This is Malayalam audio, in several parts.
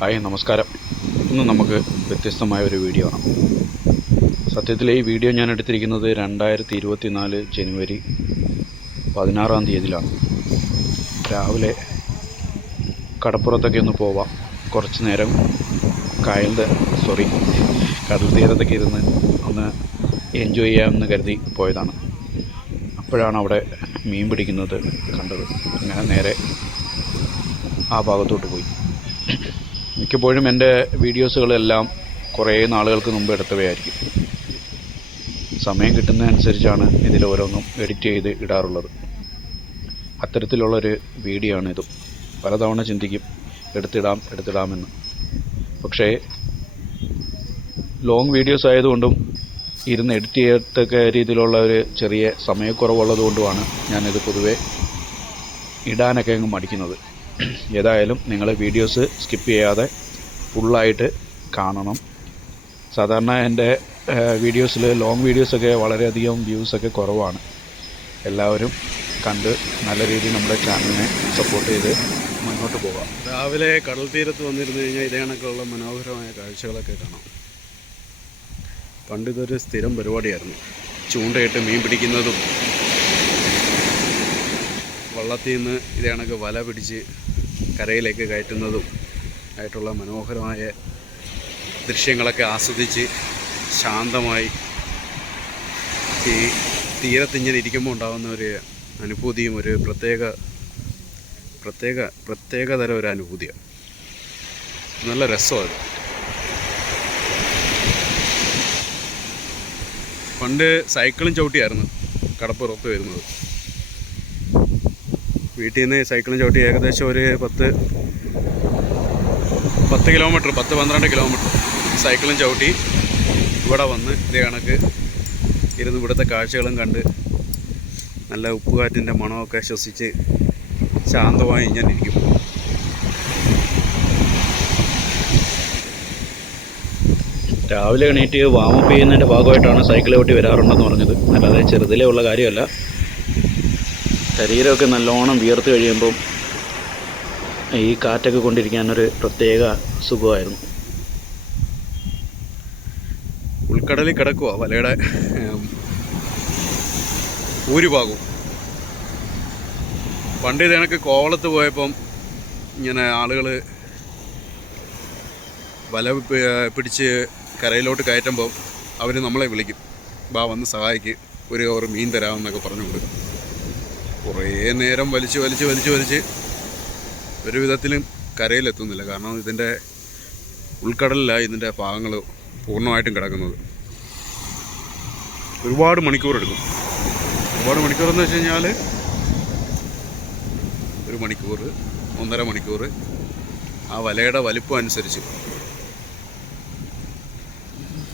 ഹായ് നമസ്കാരം. ഇന്ന് നമുക്ക് വ്യത്യസ്തമായ ഒരു വീഡിയോ ആണ്. സത്യത്തിൽ ഈ വീഡിയോ ഞാൻ എടുത്തിരിക്കുന്നത് രണ്ടായിരത്തി ഇരുപത്തി നാല് ജനുവരി പതിനാറാം തീയതിയിലാണ്. രാവിലെ കടപ്പുറത്തൊക്കെ ഒന്ന് പോവാം. കുറച്ച് നേരം കായലിന്റെ സോറി കടൽ തീരത്തൊക്കെ ഇരുന്ന് ഒന്ന് എൻജോയ് ചെയ്യാമെന്ന് കരുതി പോയതാണ്. അപ്പോഴാണ് അവിടെ മീൻ പിടിക്കുന്നത് കണ്ടത്. അങ്ങനെ നേരെ ആ ഭാഗത്തോട്ട് പോയി. മിക്കപ്പോഴും എന്റെ വീഡിയോസുകളെല്ലാം കുറേ നാളുകൾക്ക് മുമ്പ് എടുത്തവയായിരിക്കും. സമയം കിട്ടുന്നതനുസരിച്ചാണ് ഇതിൽ ഓരോന്നും എഡിറ്റ് ചെയ്ത് ഇടാറുള്ളത്. അത്തരത്തിലുള്ളൊരു വീഡിയോ പലതവണ ചിന്തിക്കും എടുത്തിടാം എടുത്തിടാമെന്ന്. പക്ഷേ ലോങ് വീഡിയോസ് ആയതുകൊണ്ടും ഇരുന്ന് എഡിറ്റ് ചെയ്യത്തക്ക രീതിയിലുള്ള ഒരു ചെറിയ സമയക്കുറവുള്ളതുകൊണ്ടുമാണ് ഞാനിത് പൊതുവെ ഇടാനൊക്കെ അങ്ങ് മടിക്കുന്നത്. ഏതായാലും നിങ്ങൾ വീഡിയോസ് സ്കിപ്പ് ചെയ്യാതെ ഫുള്ളായിട്ട് കാണണം. സാധാരണ എന്റെ വീഡിയോസിൽ ലോങ് വീഡിയോസൊക്കെ വളരെയധികം വ്യൂസൊക്കെ കുറവാണ്. എല്ലാവരും കണ്ട് നല്ല രീതിയിൽ നമ്മുടെ ചാനലിനെ സപ്പോർട്ട് ചെയ്ത് മുന്നോട്ട് പോകാം. രാവിലെ കടൽ തീരത്ത് വന്നിരുന്നു കഴിഞ്ഞാൽ ഇതേ കണക്കുള്ള മനോഹരമായ കാഴ്ചകളൊക്കെ കാണാം. പണ്ട് ഇതൊരു സ്ഥിരം പരിപാടിയായിരുന്നു. ചൂണ്ടയിട്ട് മീൻ പിടിക്കുന്നതും വള്ളത്തിൽ നിന്ന് ഇതേ കണക്ക് വല പിടിച്ച് കരയിലേക്ക് കയറ്റുന്നതും ആയിട്ടുള്ള മനോഹരമായ ദൃശ്യങ്ങളൊക്കെ ആസ്വദിച്ച് ശാന്തമായി ഈ തീരത്തിങ്ങനെ ഇരിക്കുമ്പോൾ ഉണ്ടാകുന്ന ഒരു അനുഭൂതിയും ഒരു പ്രത്യേക പ്രത്യേക പ്രത്യേകതര ഒരു അനുഭൂതിയാണ്. നല്ല രസമാണ് പണ്ട് സൈക്കിളും ചവിട്ടിയായിരുന്നു കടപ്പുറത്ത് വരുന്നത്. വീട്ടിൽ നിന്ന് സൈക്കിളും ചവിട്ടി ഏകദേശം ഒരു പത്ത് പത്ത് കിലോമീറ്റർ പത്ത് പന്ത്രണ്ട് കിലോമീറ്റർ സൈക്കിളും ചവിട്ടി ഇവിടെ വന്ന് ഇതേ കണക്ക് ഇരുന്ന് ഇവിടുത്തെ കാഴ്ചകളും കണ്ട് നല്ല ഉപ്പുകാറ്റിന്റെ മണമൊക്കെ ശ്വസിച്ച് ശാന്തമായി ഞാൻ ഇരിക്കും രാവിലെ എണീറ്റ് വാമപ്പ് ചെയ്യുന്നതിന്റെ ഭാഗമായിട്ടാണ് സൈക്കിൾ ചവിട്ടി വരാറുണ്ടെന്ന് പറഞ്ഞത്. അല്ലാതെ ചെറുതിലേ ഉള്ള കാര്യമല്ല. ശരീരമൊക്കെ നല്ലോണം വിയർത്ത് കഴിയുമ്പം ഈ കാറ്റൊക്കെ കൊണ്ടിരിക്കാനൊരു പ്രത്യേക സുഖമായിരുന്നു. ഉൾക്കടലിൽ കിടക്കുക വലയുടെ ഭൂരിഭാഗവും. പണ്ട് ഇത് കോവളത്ത് പോയപ്പം ഇങ്ങനെ ആളുകൾ വല പിടിച്ച് കരയിലോട്ട് കയറ്റുമ്പോൾ അവർ നമ്മളെ വിളിക്കും. ബാ വന്ന് സഹായിക്ക്. ഒരു ഓർ മീൻ തരാമെന്നൊക്കെ പറഞ്ഞുകൊണ്ട്. കുറേ നേരം വലിച്ച് വലിച്ച് വലിച്ച് വലിച്ച് ഒരു വിധത്തിലും കരയിലെത്തുന്നില്ല. കാരണം ഇതിന്റെ ഉൾക്കടലിലാണ് ഇതിന്റെ ഭാഗങ്ങൾ പൂർണമായിട്ടും കിടക്കുന്നത്. ഒരുപാട് മണിക്കൂർ എടുക്കും. ഒരുപാട് മണിക്കൂർ എന്ന് വെച്ച് കഴിഞ്ഞാൽ ഒരു മണിക്കൂർ ഒന്നര മണിക്കൂർ ആ വലയുടെ വലിപ്പം അനുസരിച്ച്.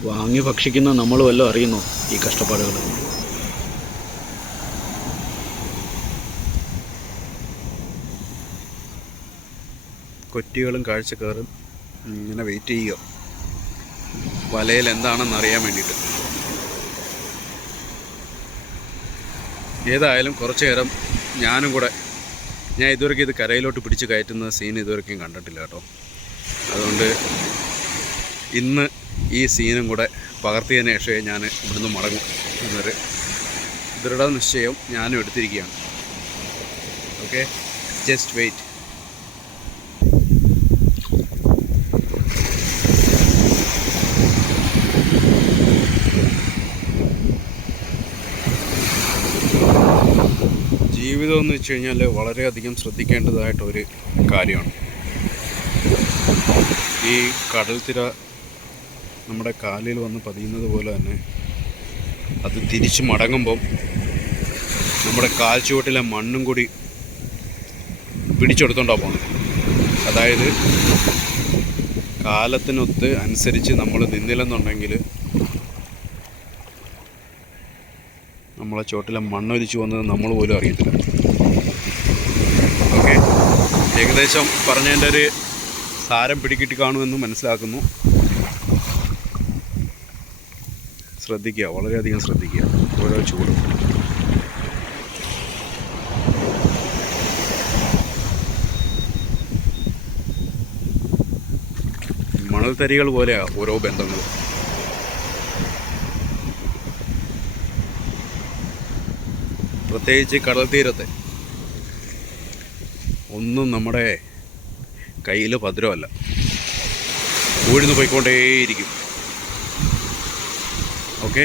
വാങ്ങി ഭക്ഷിക്കുന്ന നമ്മൾ വല്ലതും അറിയുന്നു ഈ കഷ്ടപ്പാടുകൾ കൊറ്റികളും കാഴ്ചക്കാരും ഇങ്ങനെ വെയിറ്റ് ചെയ്യുക. വലയിൽ എന്താണെന്ന് അറിയാൻ വേണ്ടിയിട്ട്. ഏതായാലും കുറച്ചു നേരം ഞാനും കൂടെ ഞാൻ ഇതുവരെയ്ക്കും ഇത് കരയിലോട്ട് പിടിച്ച് കയറ്റുന്ന സീൻ ഇതുവരെയ്ക്കും കണ്ടിട്ടില്ല കേട്ടോ. അതുകൊണ്ട് ഇന്ന് ഈ സീനും കൂടെ പകർത്തിയതിന് ശേഷമേ ഞാൻ ഇവിടുന്ന് മടങ്ങും. എന്നൊരു ദൃഢനിശ്ചയം ഞാനും എടുത്തിരിക്കുകയാണ്. ഓക്കെ ജസ്റ്റ് വെയിറ്റ് ജീവിതം എന്ന് വെച്ച് കഴിഞ്ഞാൽ വളരെയധികം ശ്രദ്ധിക്കേണ്ടതായിട്ടൊരു കാര്യമാണ്. ഈ കടൽ തിര നമ്മുടെ കാലിൽ വന്ന് പതിയുന്നത് പോലെ തന്നെ അത് തിരിച്ച് മടങ്ങുമ്പം നമ്മുടെ കാൽ ചുവട്ടിലെ മണ്ണും കൂടി പിടിച്ചെടുത്തോണ്ടാ പോകുന്നത്. അതായത് കാലത്തിനൊത്ത് അനുസരിച്ച് നമ്മൾ നിന്നില്ലെന്നുണ്ടെങ്കിൽ നമ്മളെ ചോട്ടിലെ മണ്ണൊലിച്ചു വന്നത് നമ്മൾ പോലും അറിയത്തില്ല. ഓക്കെ ഏകദേശം പറഞ്ഞതിന്റെ ഒരു സാരം പിടികിട്ടി കാണുമെന്ന് മനസ്സിലാക്കുന്നു. ശ്രദ്ധിക്കുക വളരെയധികം ശ്രദ്ധിക്കുക. ഓരോ ചൂടും. മണൽത്തരികൾ പോലെയാണ് ഓരോ ബന്ധങ്ങൾ പ്രത്യേകിച്ച് കടൽ തീരത്തെ. ഒന്നും നമ്മുടെ കയ്യിൽ ഭദ്രമല്ല. ഊഴ്ന്നു പോയിക്കൊണ്ടേയിരിക്കും. ഓക്കെ?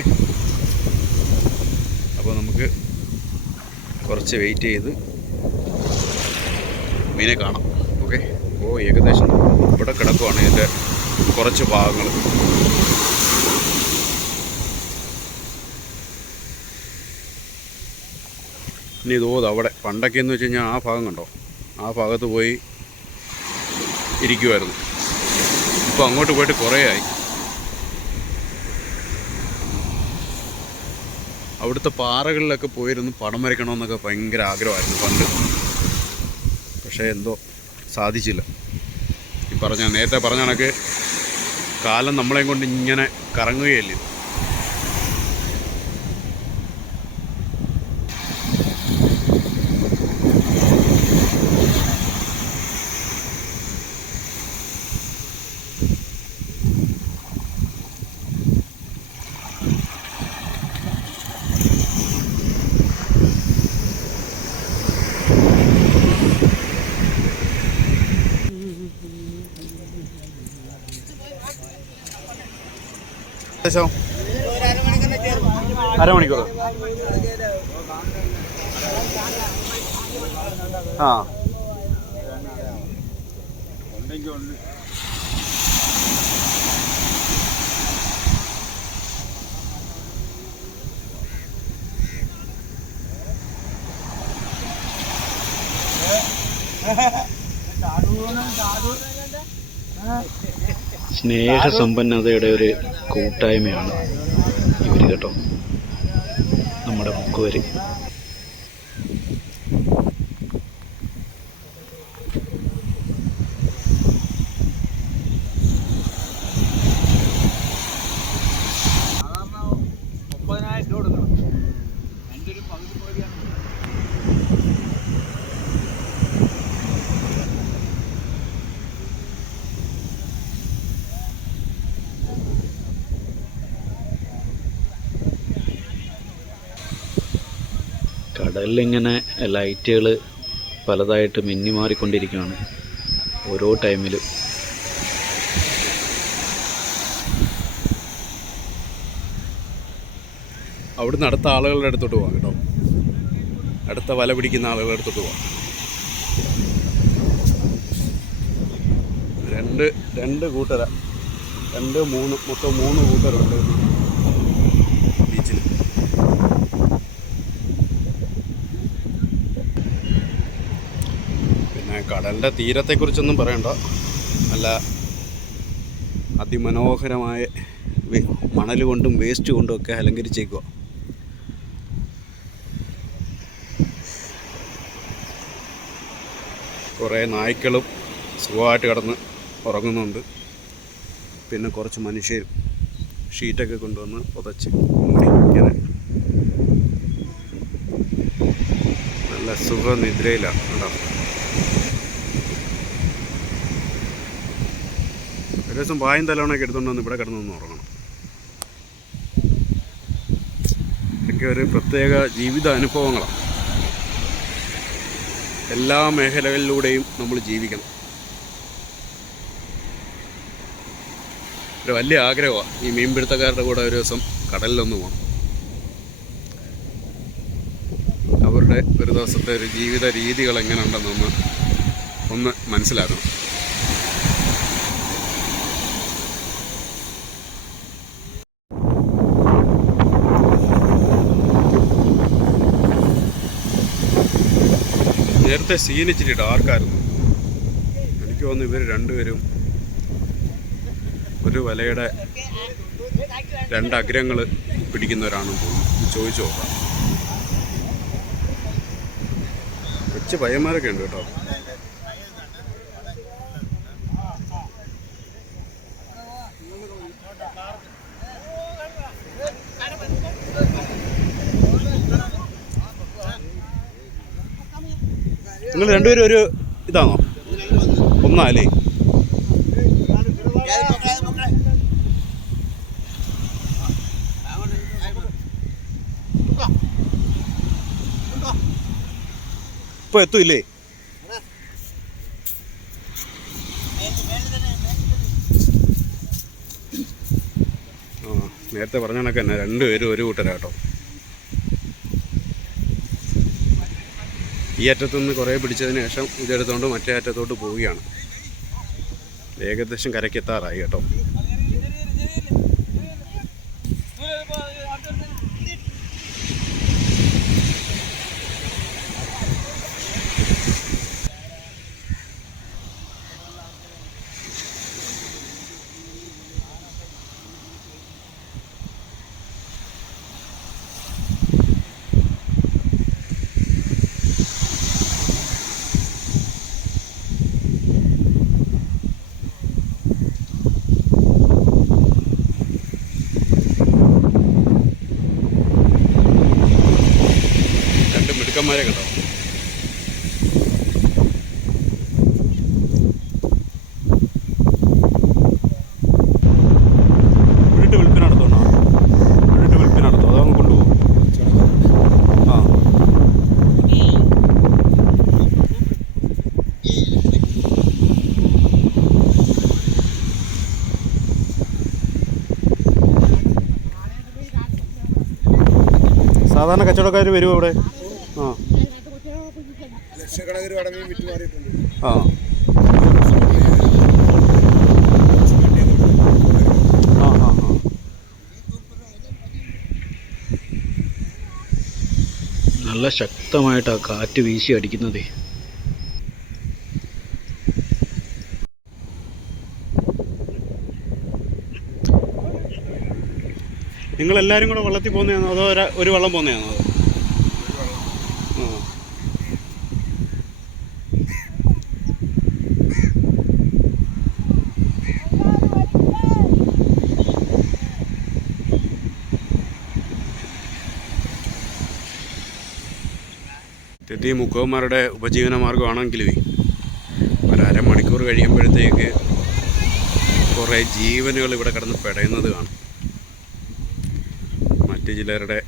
അപ്പോൾ നമുക്ക് കുറച്ച് വെയിറ്റ് ചെയ്ത് മീനെ കാണാം. ഓക്കെ? ഓ ഏകദേശം ഇവിടെ കിടക്കുവാണ് ഇതിന്റെ കുറച്ച് ഭാഗങ്ങൾ ഇനി ഇതോ അവിടെ പണ്ടൊക്കെ എന്ന് വെച്ച് കഴിഞ്ഞാൽ ആ ഭാഗം കണ്ടോ? ആ ഭാഗത്ത് പോയി ഇരിക്കുമായിരുന്നു ഇപ്പോൾ അങ്ങോട്ട് പോയിട്ട് കുറേ ആയി. അവിടുത്തെ പാറകളിലൊക്കെ പോയിരുന്നു പടം വരയ്ക്കണമെന്നൊക്കെ ഭയങ്കര ആഗ്രഹമായിരുന്നു പണ്ട്. പക്ഷേ എന്തോ സാധിച്ചില്ല. ഈ പറഞ്ഞ നേരത്തെ പറഞ്ഞ കണക്ക് കാലം നമ്മളെയും കൊണ്ട് ഇങ്ങനെ കറങ്ങുകയല്ലേ. ഏകദേശം അരമണിക്കൂർ. ആ. സ്നേഹസമ്പന്നതയുടെ ഒരു കൂട്ടായ്മയാണ് ഇവർ കേട്ടോ. നമ്മുടെ മുക്കുവര് കടലിലിങ്ങനെ ലൈറ്റുകൾ പലതായിട്ട് മിന്നി മാറിക്കൊണ്ടിരിക്കുകയാണ് ഓരോ ടൈമിലും. അവിടുന്ന് അടുത്ത ആളുകളുടെ അടുത്തോട്ട് പോവാം കേട്ടോ. അടുത്ത വല പിടിക്കുന്ന ആളുകളുടെ അടുത്തോട്ട് പോവാം. രണ്ട് രണ്ട് കൂട്ടര. രണ്ട് മൂന്ന് മൊത്തം മൂന്ന് കൂട്ടരുണ്ട്. കടലിന്റെ തീരത്തെക്കുറിച്ചൊന്നും പറയണ്ട. നല്ല അതിമനോഹരമായ മണൽ കൊണ്ടും വേസ്റ്റ് കൊണ്ടും ഒക്കെ അലങ്കരിച്ചേക്കുക കുറേ നായ്ക്കളും സുഖമായിട്ട് കിടന്ന് ഉറങ്ങുന്നുണ്ട്. പിന്നെ കുറച്ച് മനുഷ്യരും ഷീറ്റൊക്കെ കൊണ്ടുവന്ന് പുതച്ച് ഇങ്ങനെ. നല്ല സുഖനിദ്രയിലാണ് കേട്ടോ ഏകദേശം വായും തലവണൊക്കെ എടുത്തുകൊണ്ട് വന്ന് ഇവിടെ കിടന്നൊന്ന് ഉറങ്ങണം. ഇതൊക്കെ ഒരു പ്രത്യേക ജീവിത അനുഭവങ്ങളാണ് എല്ലാ മേഖലകളിലൂടെയും നമ്മൾ ജീവിക്കണം. ഒരു വലിയ ആഗ്രഹമാണ് ഈ മീൻപിടുത്തക്കാരുടെ കൂടെ ഒരു ദിവസം കടലിലൊന്ന് പോകണം അവരുടെ ഒരു ദിവസത്തെ ഒരു ജീവിത രീതികൾ എങ്ങനെയുണ്ടെന്നൊന്ന് ഒന്ന് മനസ്സിലാക്കണം. നേരത്തെ സീൻ ഇച്ചിരി ഡാർക്കായിരുന്നു. എനിക്ക് തോന്നുന്നു ഇവർ രണ്ടുപേരും ഒരു വലയുടെ രണ്ട് അഗ്രങ്ങൾ പിടിക്കുന്നവരാണെന്ന് തോന്നുന്നു. ചോദിച്ചു നോക്കാം. കൊച്ചു പയ്യന്മാരൊക്കെ ഉണ്ട് കേട്ടോ. നിങ്ങൾ രണ്ടുപേരും ഒരു ഇതാണോ? ഒന്നാ അല്ലേ ഇപ്പൊ എത്തൂല്ലേ? നേരത്തെ പറഞ്ഞ കണക്കന്നെ രണ്ടുപേരും ഒരു കൂട്ടരാട്ടോ. ഈ അറ്റത്തുനിന്ന് കുറേ പിടിച്ചതിന് ശേഷം ഇതെടുത്തുകൊണ്ട് മറ്റേ അറ്റത്തോട്ട് പോവുകയാണ്. ഏകദേശം കരയ്ക്കെത്താറായി കേട്ടോ. കൊണ്ടുപോകും. ആ. സാധാരണ കച്ചവടക്കാർ വരുമോ ഇവിടെ ആ ലക്ഷക്കണക്കിന് ആ. നല്ല ശക്തമായിട്ടാ കാറ്റ് വീശി അടിക്കുന്നതേ. നിങ്ങൾ എല്ലാരും കൂടെ വള്ളത്തിൽ പോകുന്നതാണോ? അതോ ഒരു വള്ളം പോകുന്നതാണോ? അതോ ആ തെറ്റി മുക്കവന്മാരുടെ ഉപജീവന മാർഗമാണെങ്കിലും ഒരു അരമണിക്കൂർ കഴിയുമ്പോഴത്തേക്ക് കുറേ ജീവനുകൾ ഇവിടെ കിടന്ന് പെടയുന്നത് കാണും. മറ്റ് ചിലരുടെ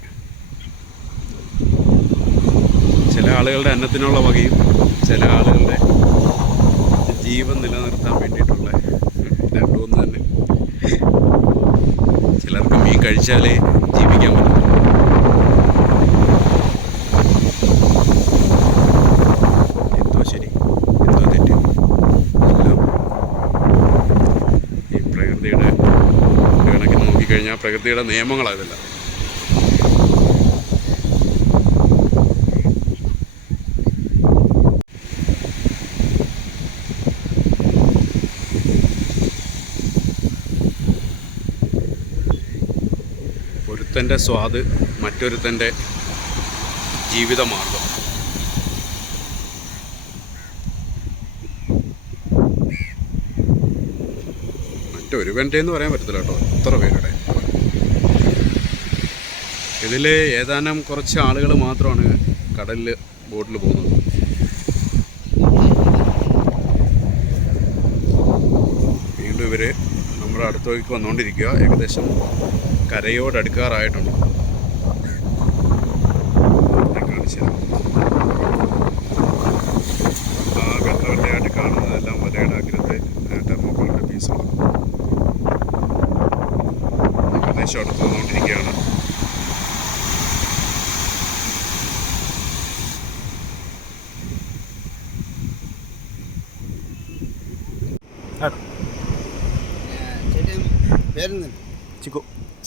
ചില ആളുകളുടെ അന്നത്തിനുള്ള വകയും ചില ആളുകളുടെ ജീവൻ നിലനിർത്താൻ വേണ്ടിയിട്ടുള്ള രണ്ടുമൂന്ന് തന്നെ. ചിലർക്ക് മീൻ കഴിച്ചാലേ ജീവിക്കാൻ പറ്റും എന്തോ ശരി എന്തോ തെറ്റ് എല്ലാം ഈ പ്രകൃതിയുടെ ഒരു കണക്കിന് നോക്കിക്കഴിഞ്ഞാൽ പ്രകൃതിയുടെ നിയമങ്ങളാണ് ഇതെല്ലാം. ഒരുത്തന്റെ സ്വാദ് മറ്റൊരുത്തന്റെ ജീവിതമാർഗം. മറ്റൊരുവന്റെ എന്ന് പറയാൻ പറ്റത്തില്ല കേട്ടോ എത്ര പേരുടെ. ഇതിൽ ഏതാനും കുറച്ച് ആളുകൾ മാത്രമാണ് കടലിൽ ബോട്ടിൽ പോകുന്നത്. വീണ്ടും ഇവർ നമ്മുടെ അടുത്തേക്ക് വന്നുകൊണ്ടിരിക്കുക ഏകദേശം കരയോടടുക്കാറായിട്ടുണ്ട് കാണിച്ചു ആ വെള്ള വെള്ളയായിട്ട് കാണുന്നതെല്ലാം വലയുടെ അഗ്രത്തെ ടെർമോക്കോളിന്റെ പീസുകളാണ് ഏകദേശം അടുത്ത് വന്നുകൊണ്ടിരിക്കുകയാണ്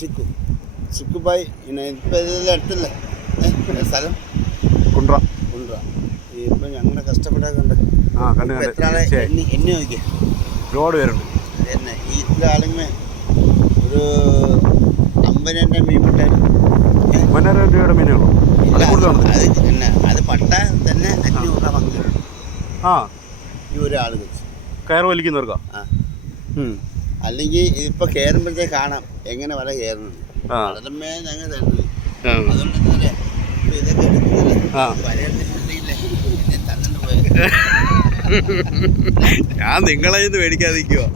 ചിക്കു ചിക്കു ചിക്കുബായ് പിന്നെ ഇപ്പം ഇതെല്ലാം അടുത്തല്ലേ സ്ഥലം? കുണ്ട്ര. കുണ്ട്ര. ഇപ്പം ഞങ്ങളുടെ ആ കണ്ടു എത്ര ആളെ എന്നെ എന്നെ എണ്ണി ഒരുപാട് പേരുണ്ട്. എന്നെ ഈ ഇത്ര ആളുമേ ഒരു അമ്പതിനെണ്ണ മീൻ ഒന്നര രൂപയുടെ മീനുള്ളൂ അത് കൂടുതലാണ്? അത് പട്ട തന്നെ അഞ്ഞൂറ് രൂപ പങ്ക്. ആ. ഈ ഒരാൾ വെച്ച് കയർ വലിക്കുന്നവർക്കാ? ആ. അല്ലെങ്കിൽ ഇപ്പൊ കയറുമ്പോഴത്തേക്ക് കാണാം. എങ്ങനെ വല കയറുന്നത്? ആ. വളരമേ ഞങ്ങൾ തരുന്നത് അതുകൊണ്ട് ഇതൊക്കെ തന്നിട്ട് പോയത് ഞാൻ നിങ്ങളെ ഇന്ന് മേടിക്കാതിരിക്കുവോ.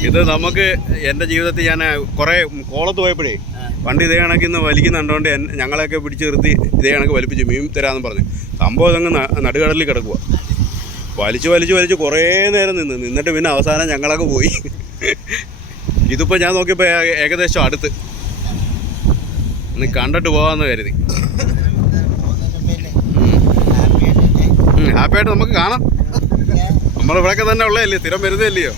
ഇത് നമുക്ക് എന്റെ ജീവിതത്തിൽ ഞാൻ കുറേ കോളത്ത് പോയപ്പോഴേ പണ്ട് ഇതേ കണക്ക് ഇന്ന് വലിക്കുന്നുണ്ടോണ്ട് ഞങ്ങളെയൊക്കെ പിടിച്ച് നിർത്തി ഇതേ കണക്ക് വലിപ്പിച്ചു മീൻ തരാമെന്ന് പറഞ്ഞു. സംഭവം ഇതങ്ങ് നടുകടലിൽ കിടക്കുക വലിച്ചു വലിച്ചു വലിച്ച് കുറേ നേരം നിന്ന്. നിന്നിട്ട് പിന്നെ അവസാനം ഞങ്ങളൊക്കെ പോയി. ഇതിപ്പോൾ ഞാൻ നോക്കിയപ്പോൾ ഏകദേശം അടുത്ത്. ഒന്ന് കണ്ടിട്ട് പോകാമെന്ന് കരുതി. ഹാപ്പിയായിട്ട് നമുക്ക് കാണാം. നമ്മൾ ഇവിടെയൊക്കെ തന്നെ ഉള്ളതല്ലേ? സ്ഥിരം വരുന്നതല്ലയോ?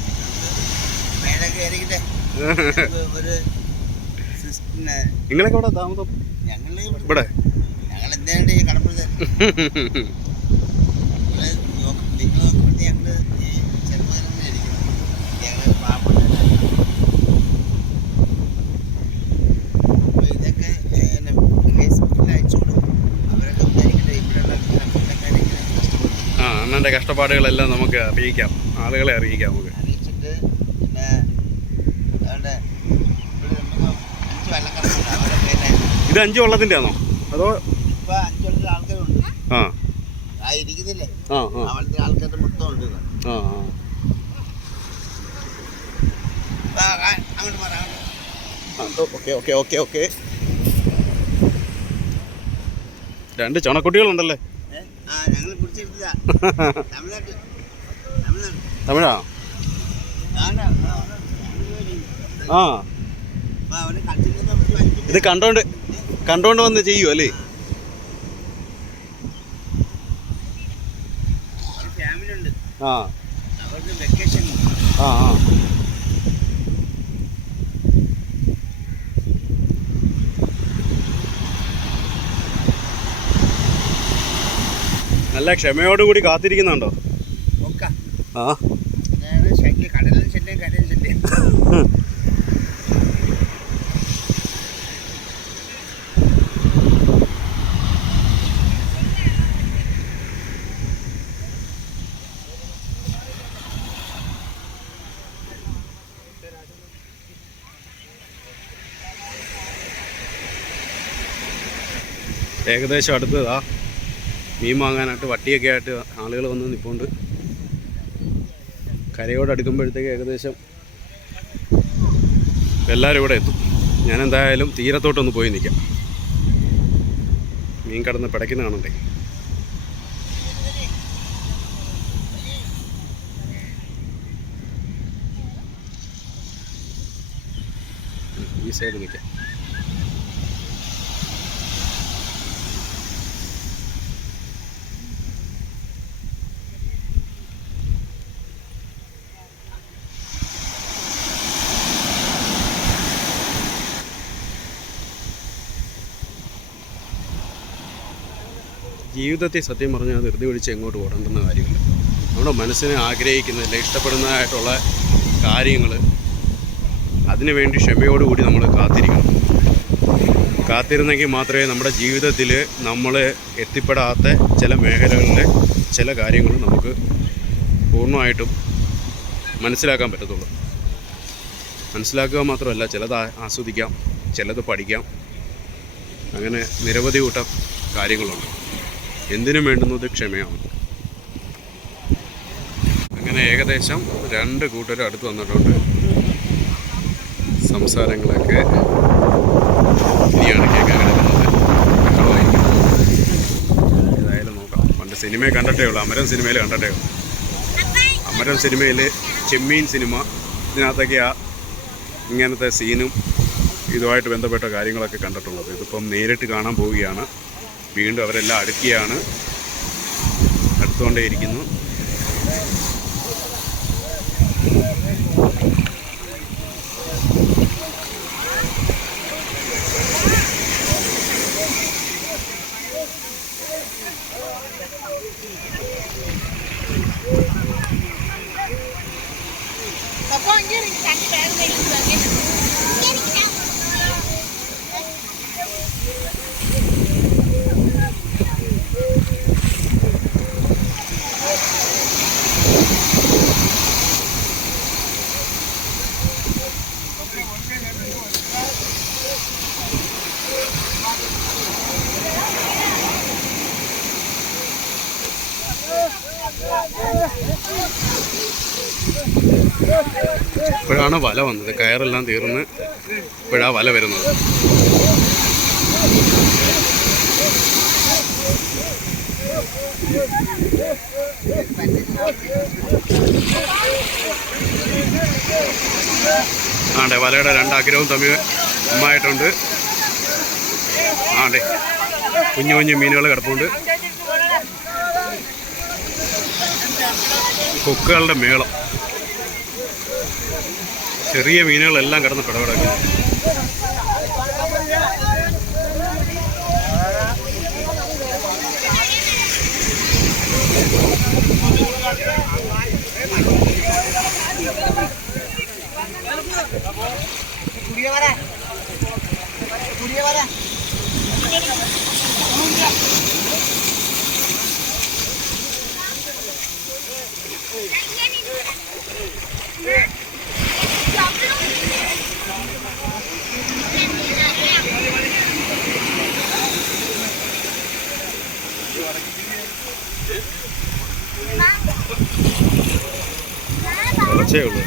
നിങ്ങളൊക്കെ ഇവിടെ താമസം? ഇവിടെ. ഞങ്ങൾ എന്തിനാണ് കടപ്പുറത്ത് നിങ്ങൾ നോക്കുമ്പോഴത്തെ ഞങ്ങൾ ഈ ചെറുപ്പകാലത്തിലിരിക്കും ഞങ്ങൾ പാവപ്പെട്ട അപ്പോൾ ഇതൊക്കെ പിന്നെ ഫേസ്ബുക്കിൽ അയച്ചു കൊടുക്കും അവരൊക്കെ വിചാരിക്കട്ടെ ഇവിടെയുള്ള കടപ്പുറക്കാരെ ഇങ്ങനെ കഷ്ടപ്പെടുന്നു ആ അണ്ണന്റെ കഷ്ടപ്പാടുകളെല്ലാം നമുക്ക് അറിയിക്കാം. ആളുകളെ അറിയിക്കാം നമുക്ക്. അറിയിച്ചിട്ട് പിന്നെ ഇത് അഞ്ച് വള്ളത്തിന്റെ ആണോ അതോ ആ. Okay okay okay okay. രണ്ട് ചുണക്കുട്ടികളുണ്ടല്ലേ? തമിഴാ? ആ, ഇത് കണ്ടോണ്ട് കണ്ടോണ്ട് വന്ന് ചെയ്യൂ അല്ലേ? ആ. ആ ആ. നല്ല ക്ഷമയോടുകൂടി കാത്തിരിക്കുന്നുണ്ടോ? ആ. ഏകദേശം അടുത്തതാ. മീൻ വാങ്ങാനായിട്ട് വട്ടിയൊക്കെ ആയിട്ട് ആളുകൾ വന്ന് നിൽപ്പുണ്ട് കരയോട് അടുക്കുമ്പോഴത്തേക്ക് ഏകദേശം എല്ലാവരും ഇവിടെ എത്തും. ഞാൻ എന്തായാലും തീരത്തോട്ടൊന്ന് പോയി നിൽക്കാം മീൻ കടന്ന് പിടയ്ക്കുന്ന കാണണ്ടേ? ഈ സൈഡ് നിൽക്കാം. ജീവിതത്തെ സത്യം പറഞ്ഞാൽ ധൃതി പിടിച്ച് എങ്ങോട്ട് ഓടേണ്ടുന്ന കാര്യമില്ല. നമ്മുടെ മനസ്സിനെ ആഗ്രഹിക്കുന്ന അല്ലെങ്കിൽ ഇഷ്ടപ്പെടുന്നതായിട്ടുള്ള കാര്യങ്ങൾ അതിനുവേണ്ടി ക്ഷമയോടുകൂടി നമ്മൾ കാത്തിരിക്കണം. കാത്തിരുന്നെങ്കിൽ മാത്രമേ നമ്മുടെ ജീവിതത്തിൽ നമ്മൾ എത്തിപ്പെടാത്ത ചില മേഖലകളിലെ ചില കാര്യങ്ങൾ നമുക്ക് പൂർണമായിട്ടും മനസ്സിലാക്കാൻ പറ്റത്തുള്ളൂ. മനസ്സിലാക്കുക മാത്രമല്ല ചിലത് ആസ്വദിക്കാം ചിലത് പഠിക്കാം. അങ്ങനെ നിരവധി കൂട്ടം കാര്യങ്ങളുണ്ട്. എന്തിനും വേണ്ടുന്നത് ക്ഷമയാണ്. അങ്ങനെ ഏകദേശം രണ്ട് കൂട്ടരും അടുത്ത് വന്നിട്ടുണ്ട്. സംസാരങ്ങളൊക്കെ ഇനിയാണ് കേൾക്കാൻ കിടക്കുന്നത്. ഏതായാലും നോക്കാം. പണ്ട് സിനിമയെ കണ്ടട്ടേ ഉള്ളൂ. അമരം സിനിമയിൽ കണ്ടട്ടേ ഉള്ളൂ. അമരം സിനിമയിൽ ചെമ്മീൻ സിനിമ. ഇതിനകത്തൊക്കെ ആ ഇങ്ങനത്തെ സീനും ഇതുമായിട്ട് ബന്ധപ്പെട്ട കാര്യങ്ങളൊക്കെ കണ്ടിട്ടുള്ളത്. ഇതിപ്പം നേരിട്ട് കാണാൻ പോവുകയാണ്. വീണ്ടും അവരെല്ലാം അടുക്കുകയാണ് അടുത്തുകൊണ്ടേയിരിക്കുന്നു. വല വന്നത് കയറെല്ലാം തീർന്ന് ഇപ്പോഴാണ് വല വരുന്നത്. ആണ്ടെ വലയുടെ രണ്ടാഗ്രഹവും തമ്മിൽ ഉമ്മായിട്ടുണ്ട് ആണ്ടെ കുഞ്ഞു കുഞ്ഞു മീനുകൾ കിടപ്പുണ്ട്. കൊക്കുകളുടെ മേളം. ചെറിയ മീനുകളെല്ലാം കിടന്ന് പിടപെടക്കുന്നു കുടിയ കുറച്ചേ ഉള്ളൂ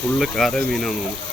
ഫുള്ള് കാരൽ മീനാന്ന് തോന്നുന്നു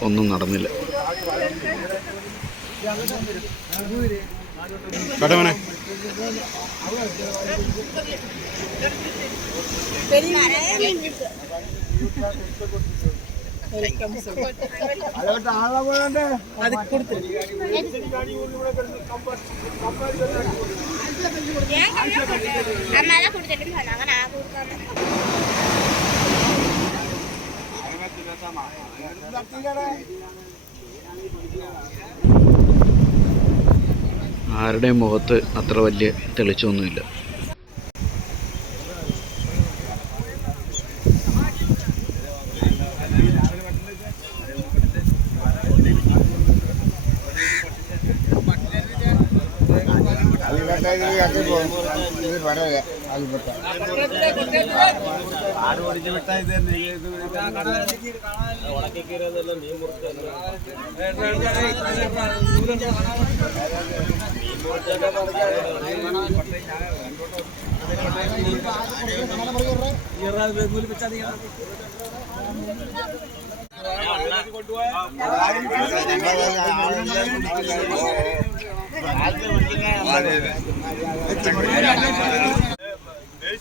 ഒന്നും നടന്നില്ല. കടവനെ അമ്മ കൊടുത്തിട്ടും അങ്ങനെ ആ കൊടുക്കാൻ ആരുടെയും മുഖത്ത് അത്ര വലിയ തെളിച്ചൊന്നുമില്ല. आगे ಬರ್ತಾ ಆಡು ಹೊಡಿಗೆ ಬಿಡ್ತಾ ಇದೆ ಒಳಕ್ಕೆ ಕಿರೋದೆಲ್ಲ ನೀವು ಮುರ್ತಾ ಇರ್ರಾದ್ಬೇಕು ಬಿಚ್ಚಾದಿ ಕೊಟ್ಟು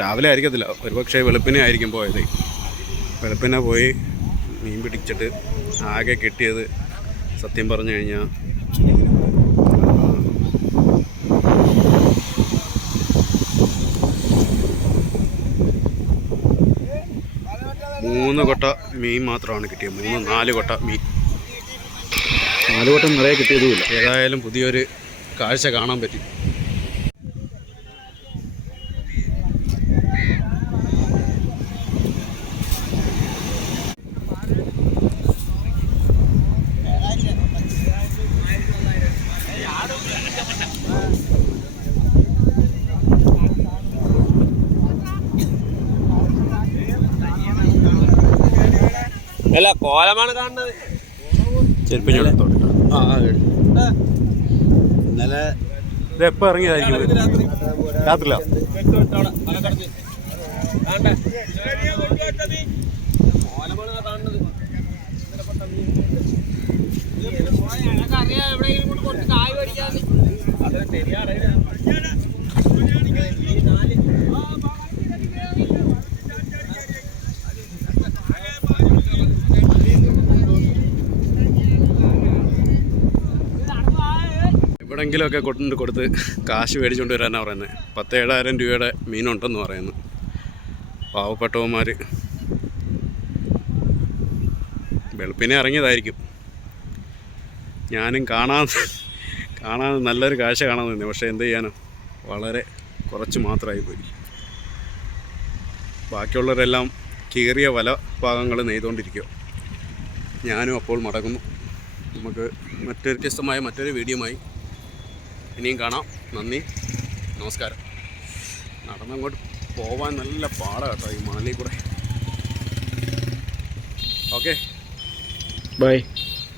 രാവിലെ ആയിരിക്കത്തില്ല. ഒരുപക്ഷെ വെളുപ്പിനെ ആയിരിക്കും പോയത്. വെളുപ്പിനെ പോയി മീൻ പിടിച്ചിട്ട് ആകെ കിട്ടിയത് സത്യം പറഞ്ഞു കഴിഞ്ഞാൽ മൂന്ന് കൊട്ട മീൻ മാത്രമാണ് കിട്ടിയത്. മൂന്ന് നാല് കൊട്ട മീൻ. നാല് കൊട്ടം നിറയെ കിട്ടിയതുമില്ല. ഏതായാലും പുതിയൊരു കാഴ്ച കാണാൻ പറ്റി. കോലമാണ് കാണുന്നത്. ചെരുപ്പിഞ്ഞോളത്തോട്ട് ആ ആ ഇന്നലെ ഇത് എപ്പോൾ ഇറങ്ങിയതായിരിക്കും രാത്രിയിലോ? അറിയാം. എവിടെയെങ്കിലും കൊണ്ട് എവിടെങ്കിലുമൊക്കെ കൊണ്ടു കൊടുത്ത് കാശ് മേടിച്ചുകൊണ്ട് വരാനാണ് പറയുന്നത് പത്ത് ഏഴായിരം രൂപയുടെ മീനുണ്ടെന്ന് പറയുന്നു. പാവപ്പെട്ടവന്മാർ വെളുപ്പിനെ ഇറങ്ങിയതായിരിക്കും. ഞാനും കാണാൻ കാണാൻ നല്ലൊരു കാഴ്ച കാണാൻ തന്നെ പക്ഷേ എന്ത് ചെയ്യാനോ? വളരെ കുറച്ച് മാത്രമായി പോയി. ബാക്കിയുള്ളവരെല്ലാം കീറിയ വല ഭാഗങ്ങൾ നെയ്തുകൊണ്ടിരിക്കുക ഞാനും അപ്പോൾ മടങ്ങുന്നു. നമുക്ക് മറ്റൊരു വ്യത്യസ്തമായ മറ്റൊരു വീഡിയോയുമായി ഇനിയും കാണാം. നന്ദി. നമസ്കാരം. നടന്നങ്ങോട്ട് പോവാൻ നല്ല പാടാ കേട്ടോ ഈ മണലിൽ കൂടെ. ഓക്കെ. ബൈ.